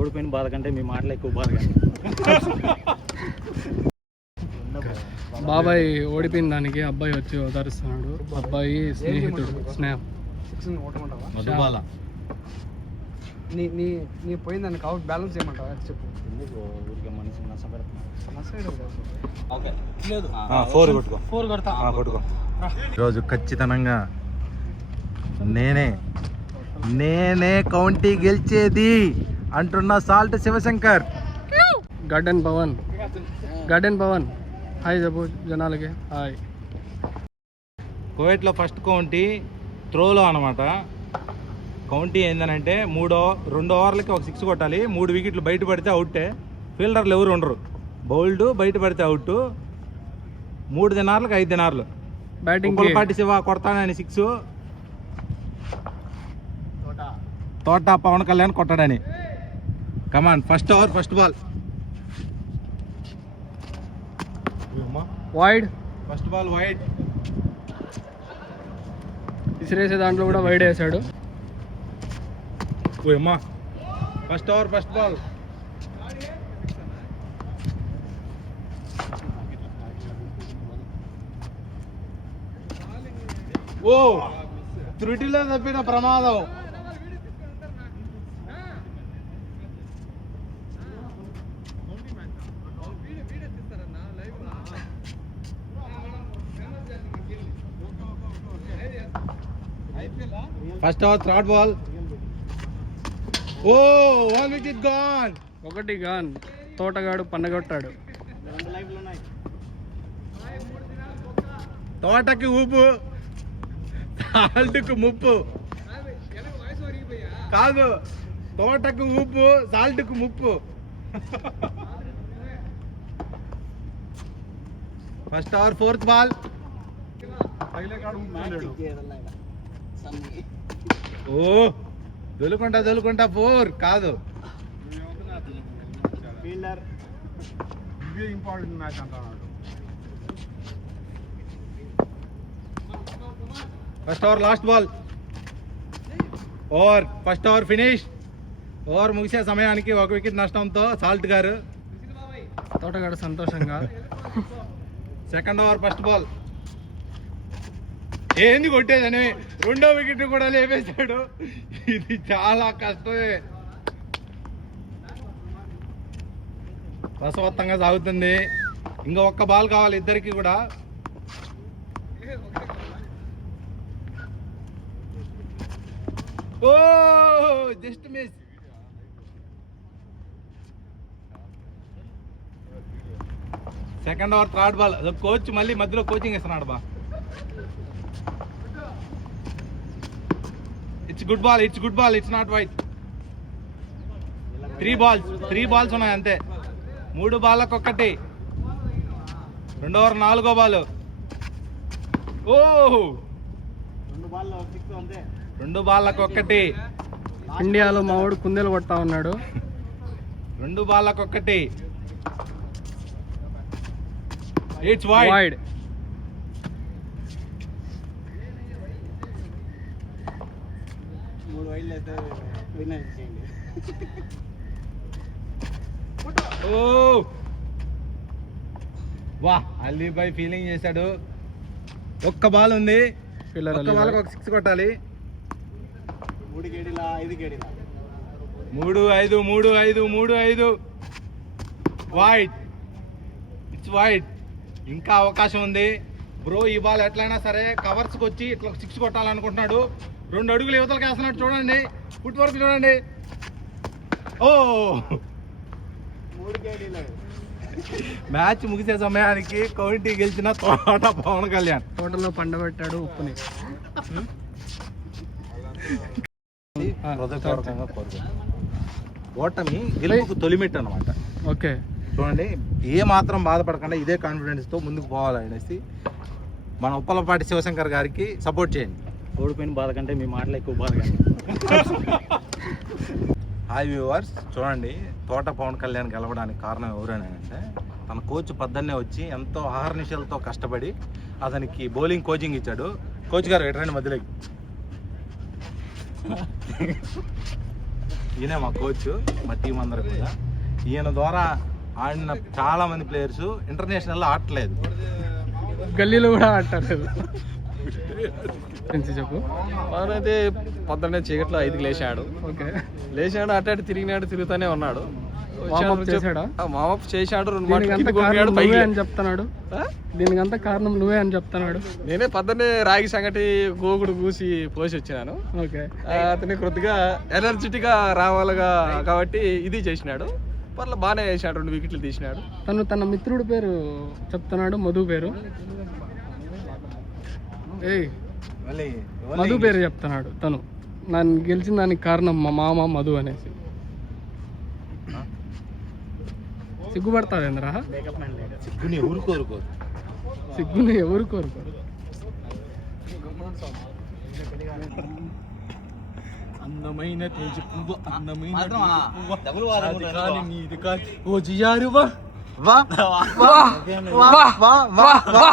ఓడిపోయిన బాధ కంటే మీ మాటలు ఎక్కువ బాధ కానీ. బాబాయ్ ఓడిపోయిన దానికి అబ్బాయి వచ్చి ఓదారుస్తున్నాడు. అబ్బాయి స్నేహితుడు స్నేహం మధుబాల. నీ పోయిందాన్ని కాబట్టి బ్యాలెన్స్ చేయమంటావా చెప్పు. ఊరికే మనిషి కొట్టుకో. ఈరోజు ఖచ్చితంగా నేనే కౌంటీ గెలిచేది అంటున్న సాల్ట్ శివశంకర్. గార్డెన్ పవన్ హాయ్ చెప్పు జనాలకి హాయ్. కువైట్లో ఫస్ట్ కౌంటీ త్రోలో అనమాట. కౌంటీ ఏంటంటే 2 ఓవర్లకి ఒక 6 కొట్టాలి. 3 వికెట్లు బయట పడితే అవుటే. ఫీల్డర్లు ఎవరు ఉండరు. బౌల్డ్ బయట పడితే అవుట్. 3 దినార్లకు 5 దినార్లు. బ్యాటింగ్ పాటి శివ కొడతానని 6. తోట పవన్ కళ్యాణ్ కొట్టాడని. Come on first over first ball. Wide. First ball wide. విసిరేసే దాంట్లో కూడా వైడ్ వేసాడు. అమ్మా ఫస్ట్ ఓవర్ ఫస్ట్ బాల్. ఓ త్రుటిలో తప్పిన ప్రమాదం. First over third ball. ఓ 1 వికెట్ గాన్. 1 గాన్. తోటగాడు పన్నగొట్టాడు. తోటకి ఊపు సాల్ట్కు ముప్పు. కాదు తోటకు ఊపు సాల్ట్కు ముప్పు. First over fourth ball. ఓ దొలుకుంటా 4 కాదు. ఇంపార్టెంట్ మ్యాచ్ అంటున్నాడు. First over last ball. First over finish. Over ముగిసే సమయానికి 1 వికెట్ నష్టంతో సాల్ట్ గారు. తోటగాడు సంతోషంగా. Second over first ball. ఏంది కొట్టేదని 2వ వికెట్ కూడా లేపేశాడు. ఇది చాలా కష్టమే. రసవత్తంగా సాగుతుంది. ఇంకా 1 బాల్ కావాలి ఇద్దరికి కూడా. ఓ just miss. Second over third ball. Coach మళ్ళీ మధ్యలో కోచింగ్ ఇస్తున్నాడు బా. It's good ball it's not wide. 3 balls ఉన్నాయి అంతే. 3 బాళ్ళకు 1. 2 ఓవర్ 4వ బాల్. ఓ 2 బాళ్ళకు 1. ఇండియాలో మావాడు కుందేలు కొడతా ఉన్నాడు. 2 బాళ్ళకు 1. It's wide. ఓ వా అలీబాయ్ ఫీలింగ్ చేశాడు. 1 బాల్ ఉంది. 1 బాల్కి 1 6 కొట్టాలి. 3-5 వైడ్. It's wide. ఇంకా అవకాశం ఉంది బ్రో. ఈ బాల్ ఎట్లయినా సరే కవర్స్కి వచ్చి ఇట్లా 6 కొట్టాలనుకుంటున్నాడు. 2 అడుగులు యువతలకి వేస్తున్నాడు. చూడండి ఫుట్ వర్క్ చూడండి. ఓ మ్యాచ్ ముగిసే సమయానికి కౌంటీ గెలిచిన తోట పవన్ కళ్యాణ్. తోటలో పండబెట్టాడు ఉప్పుని. ఓటమి గెలుపుకు తొలిమెట్టు అనమాట. ఓకే చూడండి ఏ మాత్రం బాధపడకుండా ఇదే కాన్ఫిడెన్స్తో ముందుకు పోవాలనేసి మన ఉప్పలపాటి శివశంకర్ గారికి సపోర్ట్ చేయండి. ఓడిపోయిన బాధ కంటే మీ మాటలు ఎక్కువ బాధ కానీ. హాయ్ వ్యూవర్స్, చూడండి తోట పవన్ కళ్యాణ్ గెలవడానికి కారణం ఎవరైనా తన కోచ్ పొద్దున్నే వచ్చి ఎంతో ఆహార్నిశలతో కష్టపడి అతనికి బౌలింగ్ కోచింగ్ ఇచ్చాడు. కోచ్ గారు ఎట్రండి మధ్యలోకి. ఈయనే మా కోచ్, మా టీం అందరు కూడా. ఈయన ద్వారా ఆడిన చాలా మంది ప్లేయర్స్ ఇంటర్నేషనల్లో ఆడట్లేదు. గల్లీలో కూడా ఆడలేదు. చెప్పు. అయితే పొద్దున్నే చీకట్లో 5కి లేచాడు. ఓకే. లేచాడు, అటు తిరుగుతూనే ఉన్నాడు. చేశాడా? వామప్ చేశాడు. 2 నువ్వే అని చెప్తున్నాడు. దీనికంతా కారణం నువ్వే అని చెప్తున్నాడు. నేనే పొద్దున్నే రాగి సంగటి గోగుడు కూసి పోసి వచ్చినాను. ఓకే. అతని కొద్దిగా ఎనర్జెటిక్ గా రావాలిగా కాబట్టి ఇది చేసినాడు. పర్లేదు బాగానే చేసినాడు. 2 వికెట్లు తీసినాడు. తన మిత్రుడి పేరు చెప్తున్నాడు, మధు పేరు. మధు పేరు చెప్తున్నాడు. తను నన్ను గెలిచిన దానికి కారణం మా మామ మధు అనేసి. సిగ్గుపడతావేంద్రా? సిగ్గుని ఎవరు కోరుకోరు. సిగ్గుని ఎవరు కోరుకోరు. అందమైన తేజ పువ్వు, అందమైన నీది కాదు. ఓ జియారు వా వా వా వా వా వా వా